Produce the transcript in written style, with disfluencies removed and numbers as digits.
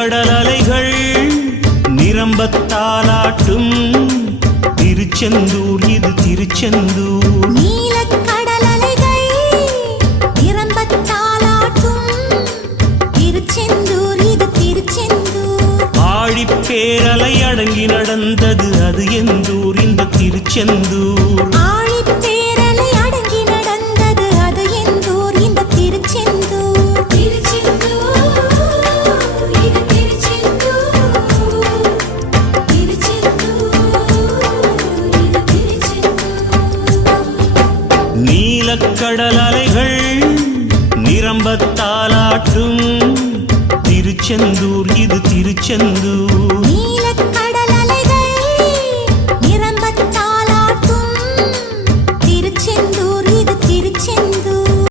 நீலக்கடல் அலைகள் நிரம்பத்தாலாட்டும் திருச்செந்தூர் இது திருச்செந்தூர். நீலக்கடல் அலைகள் நிரம்பத்தாலாட்டும் திருச்செந்தூர் இது திருச்செந்தூர். ஆழிப்பேரலை அடங்கி நடந்தது அது எந்தூர் இந்த திருச்செந்தூர். ஆழிப்பேரலை அடங்கி நடந்தது அது எந்தூர் இந்த திருச்செந்தூர். திருச்செந்தூர் இது திருச்செந்தூர். திருச்செந்தூர் இது திருச்செந்தூர். நீலக்கடல் அலைகள் நிரம்பத்தாலாட்டும் திருச்செந்தூர் இது திருச்செந்தூர். நீலக்கடல்